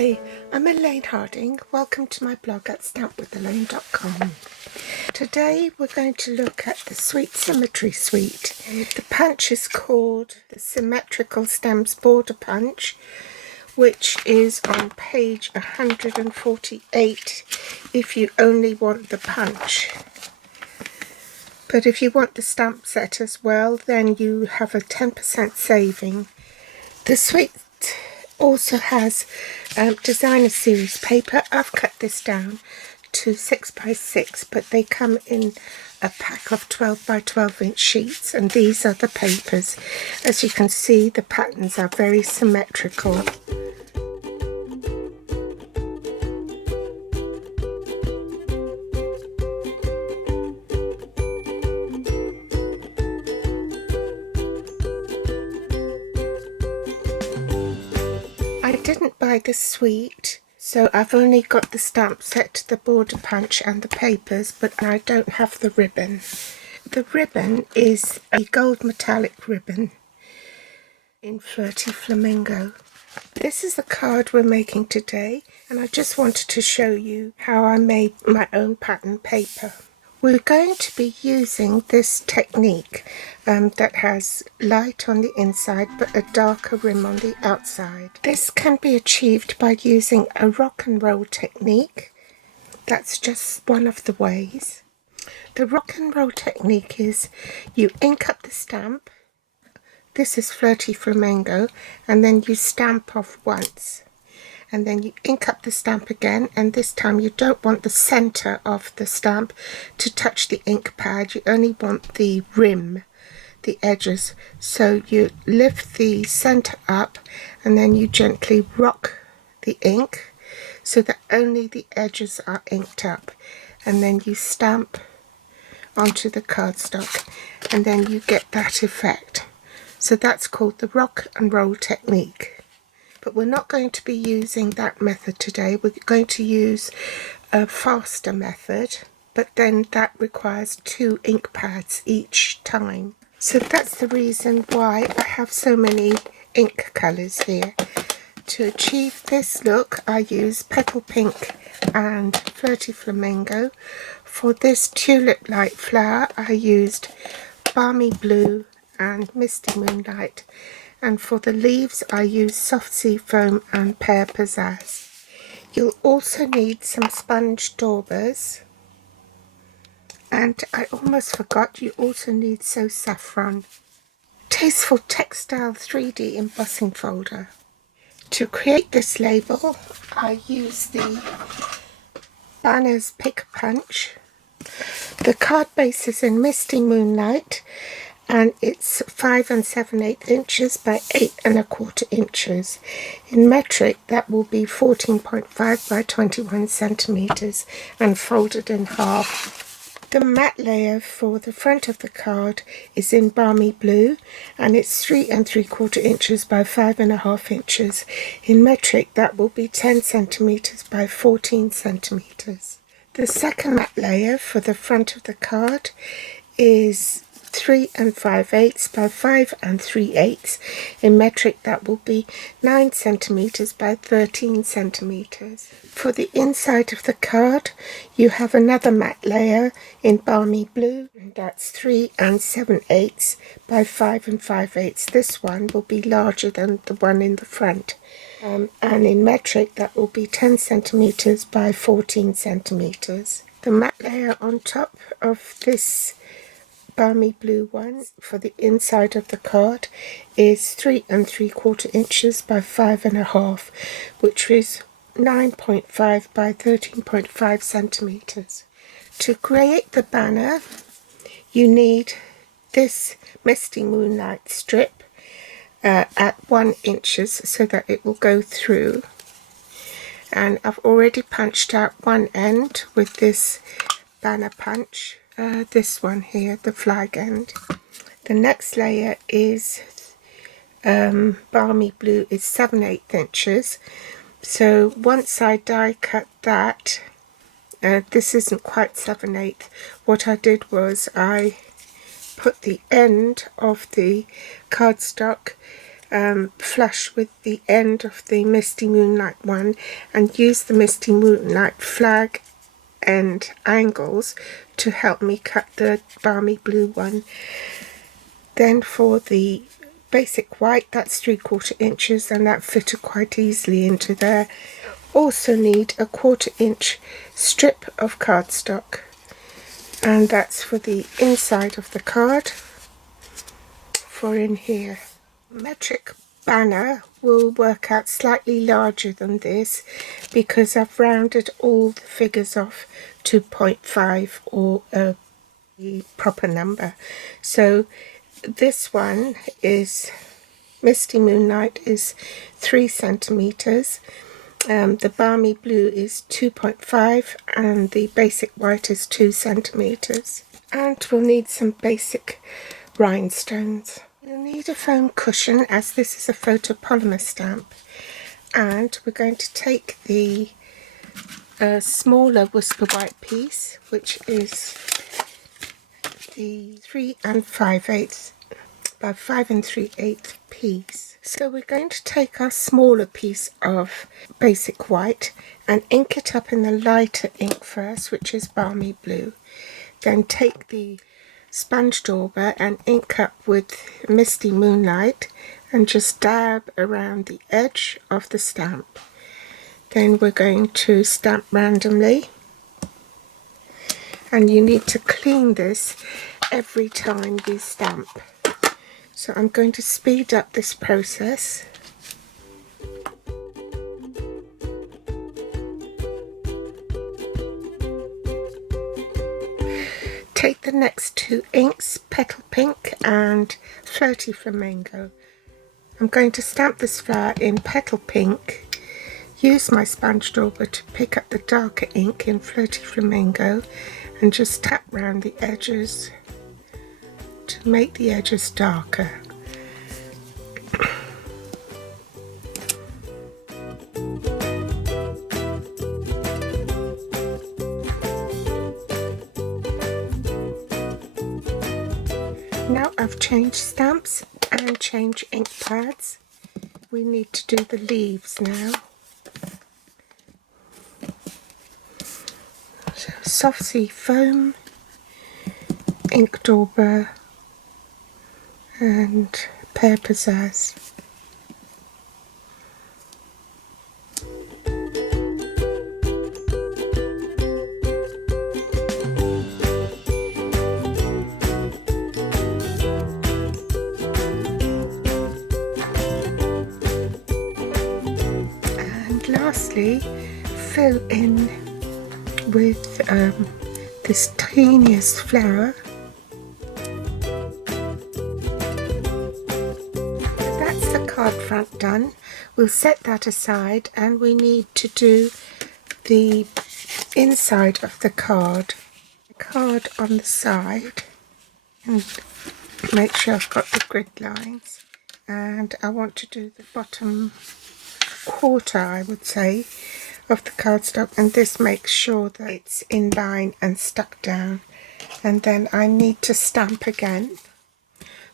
Hi, I'm Elaine Harding. Welcome to my blog at stampwithelaine.com. Today we're going to look at the Sweet Symmetry suite. The punch is called the Symmetrical Stems Border Punch, which is on page 148 if you only want the punch. But if you want the stamp set as well, then you have a 10% saving. The suite also has designer series paper. I've cut this down to 6x6, but they come in a pack of 12 by 12 inch sheets, and these are the papers. As you can see, the patterns are very symmetrical. I didn't buy the suite, so I've only got the stamp set, the border punch and the papers, but I don't have the ribbon. The ribbon is a gold metallic ribbon in Flirty Flamingo. This is the card we're making today, and I just wanted to show you how I made my own pattern paper. We're going to be using this technique that has light on the inside but a darker rim on the outside. This can be achieved by using a rock and roll technique. That's just one of the ways. The rock and roll technique is you ink up the stamp. This is Flirty Flamingo, and then you stamp off once. And then you ink up the stamp again, and this time you don't want the center of the stamp to touch the ink pad. You only want the rim, the edges. So you lift the center up and then you gently rock the ink so that only the edges are inked up, and then you stamp onto the cardstock, and then you get that effect. So that's called the rock and roll technique. But we're not going to be using that method today. We're going to use a faster method, but then that requires 2 ink pads each time. So that's the reason why I have so many ink colours here. To achieve this look, I use Petal Pink and Flirty Flamingo. For this Tulip Light flower, I used Balmy Blue and Misty Moonlight. And for the leaves, I use Soft Sea Foam and Pear Pizzazz. You'll also need some sponge daubers. And I almost forgot, you also need So Saffron. Tasteful Textile 3D embossing folder. To create this label, I use the Banners Pick Punch. The card base is in Misty Moonlight, and it's 5 7/8 inches by 8 1/4 inches. In metric, that will be 14.5 by 21 centimeters and folded in half. The matte layer for the front of the card is in Balmy Blue, and it's 3 3/4 inches by 5 1/2 inches. In metric, that will be 10 centimeters by 14 centimeters. The second matte layer for the front of the card is 3 5/8 by 5 3/8. In metric, that will be 9 centimeters by 13 centimeters. For the inside of the card, you have another matte layer in Balmy Blue, and that's 3 7/8 by 5 5/8. This one will be larger than the one in the front. And in metric, that will be 10 centimeters by 14 centimeters. The matte layer on top of this Balmy Blue one for the inside of the card is 3 3/4 inches by 5 1/2, which is 9.5 by 13.5 centimeters. To create the banner, you need this Misty Moonlight strip at 1 inches so that it will go through. And I've already punched out one end with this banner punch. This one here, the flag end. The next layer is Balmy Blue, is 7/8 inches. So once I die cut that, this isn't quite 7/8. What I did was I put the end of the cardstock flush with the end of the Misty Moonlight one and use the Misty Moonlight flag and angles to help me cut the Balmy Blue one. Then for the basic white, that's 3/4 inches, and that fitted quite easily into there. Also need a 1/4 inch strip of cardstock, and that's for the inside of the card for in here. Metric banner will work out slightly larger than this because I've rounded all the figures off to 0.5 or a proper number. So this one is Misty Moonlight is 3 centimeters. The Balmy Blue is 2.5 and the basic white is 2 centimeters. And we'll need some basic rhinestones. You'll need a foam cushion as this is a photopolymer stamp, and we're going to take the smaller Whisper White piece, which is the 3 5/8 by 5 3/8 piece. So we're going to take our smaller piece of basic white and ink it up in the lighter ink first, which is Balmy Blue. Then take the sponge dauber and ink up with Misty Moonlight and just dab around the edge of the stamp. Then we're going to stamp randomly, and you need to clean this every time you stamp. So I'm going to speed up this process. Take the next two inks, Petal Pink and Flirty Flamingo. I'm going to stamp this flower in Petal Pink, use my sponge dauber to pick up the darker ink in Flirty Flamingo and just tap round the edges to make the edges darker. Now I've changed stamps and changed ink pads. We need to do the leaves now. So Soft Sea Foam, ink dauber and Pear Pizzazz. And lastly, fill in with this tiniest flower. That's the card front done. We'll set that aside, and we need to do the inside of the card on the side, and make sure I've got the grid lines, and I want to do the bottom quarter, I would say, of the cardstock, and this makes sure that it's in line and stuck down. And then I need to stamp again.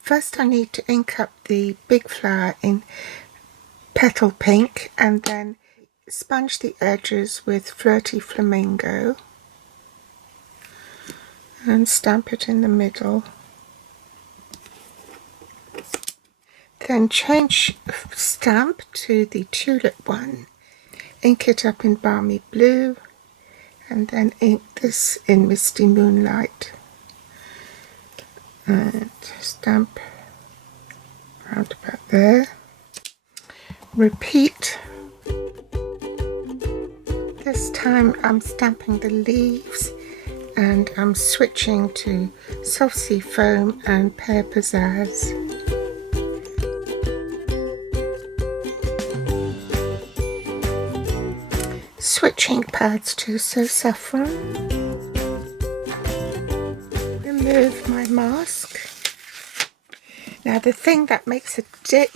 First I need to ink up the big flower in Petal Pink and then sponge the edges with Flirty Flamingo and stamp it in the middle. Then change stamp to the tulip one, ink it up in Balmy Blue, and then ink this in Misty Moonlight and stamp around about there. Repeat. This time I'm stamping the leaves and I'm switching to Soft Sea Foam and Pear Pizzazz. Switching pads to So Saffron. Remove my mask. Now the thing that makes a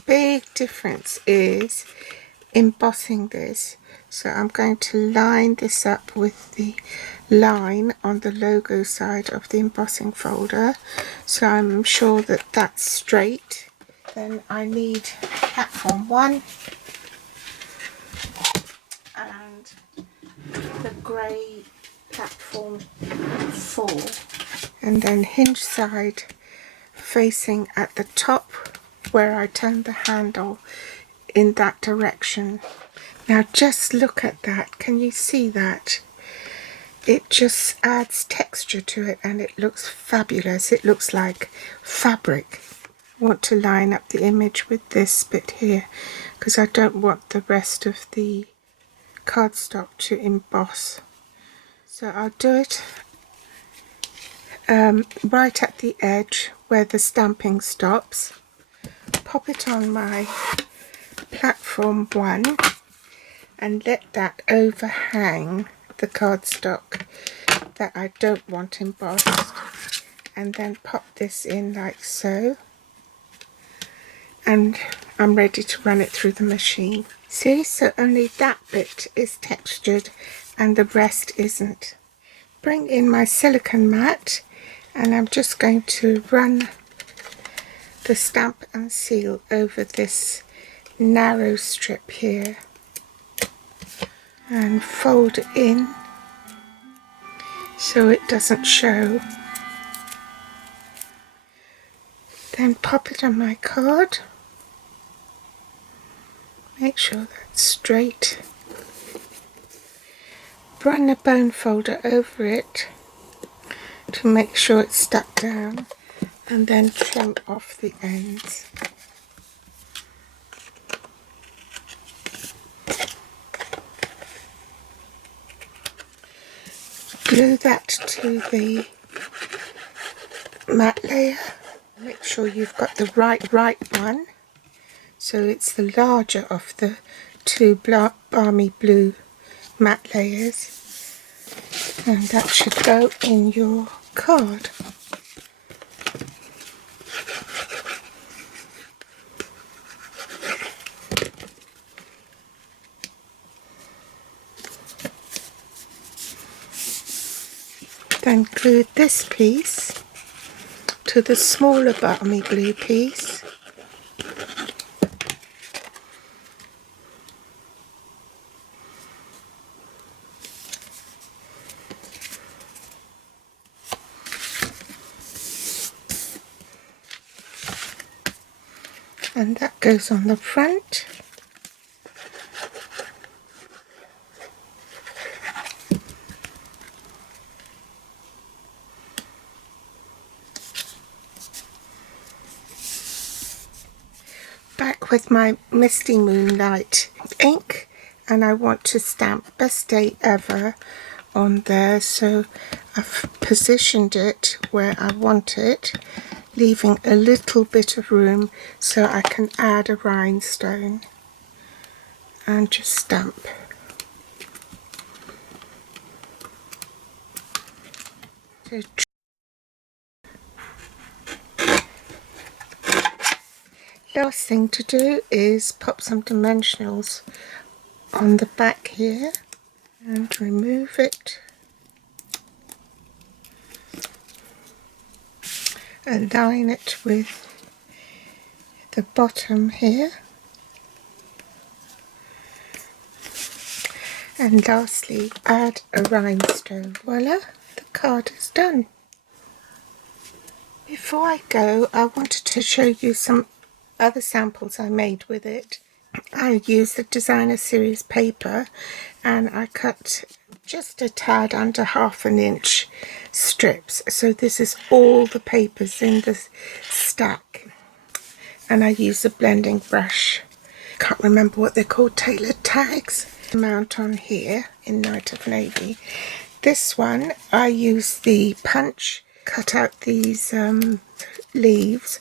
big difference is embossing this. So I'm going to line this up with the line on the logo side of the embossing folder, so I'm sure that that's straight. Then I need platform 1 and the grey platform 4, and then hinge side facing at the top where I turn the handle in that direction. Now just look at that, can you see that? It just adds texture to it and it looks fabulous. It looks like fabric. I want to line up the image with this bit here because I don't want the rest of the cardstock to emboss. So I'll do it right at the edge where the stamping stops. Pop it on my platform 1 and let that overhang the cardstock that I don't want embossed, and then pop this in like so, and I'm ready to run it through the machine. See, so only that bit is textured and the rest isn't. Bring in my silicone mat and I'm just going to run the stamp and seal over this narrow strip here and fold it in so it doesn't show. Then pop it on my card. Make sure that's straight. Run a bone folder over it to make sure it's stuck down, and then trim off the ends. Glue that to the mat layer. Make sure you've got the right one. So it's the larger of the two balmy blue matte layers, and that should go in your card. Then glue this piece to the smaller balmy blue piece. And that goes on the front. Back with my Misty Moonlight ink, and I want to stamp Best Day Ever on there, so I've positioned it where I want it, leaving a little bit of room so I can add a rhinestone and just stamp. So, last thing to do is pop some dimensionals on the back here and remove it. Align it with the bottom here, and lastly add a rhinestone. Voila, the card is done. Before I go, I wanted to show you some other samples I made with it. I used the designer series paper and I cut just a tad under 1/2 inch strips. So this is all the papers in the stack, and I use a blending brush. Can't remember what they're called, tailored tags. Mount on here in Night of Navy. This one I use the punch, cut out these leaves,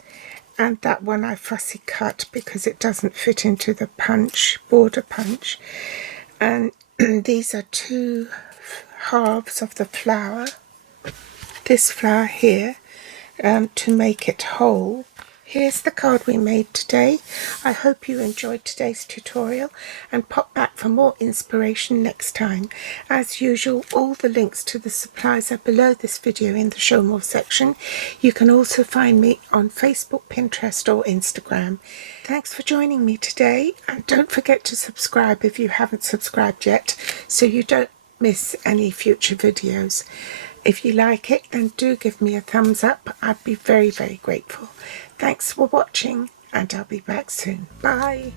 and that one I fussy cut because it doesn't fit into the punch, border punch. And these are 2 halves of the flower, this flower here, to make it whole. Here's the card we made today. I hope you enjoyed today's tutorial and pop back for more inspiration next time. As usual, all the links to the supplies are below this video in the show more section. You can also find me on Facebook, Pinterest or Instagram. Thanks for joining me today, and don't forget to subscribe if you haven't subscribed yet so you don't miss any future videos. If you like it, then do give me a thumbs up. I'd be very, very grateful. Thanks for watching, and I'll be back soon. Bye.